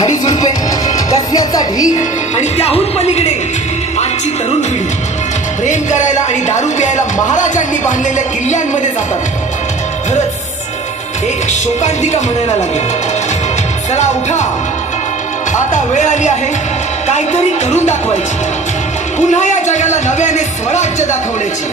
भारी झुडपे कसल्याचा ढीक आणि त्याहून पलीकडे आजची तरुण पिढी. प्रेम करायला आणि दारू प्यायला महाराजांनी बांधलेल्या किल्ल्यांमध्ये जातात. खरंच एक शोकांतिका म्हणायला लागेल. चला उठा. आता वेळ आली आहे काहीतरी करून दाखवायची. पुन्हा या जगाला नव्याने स्वराज्य दाखवण्याची.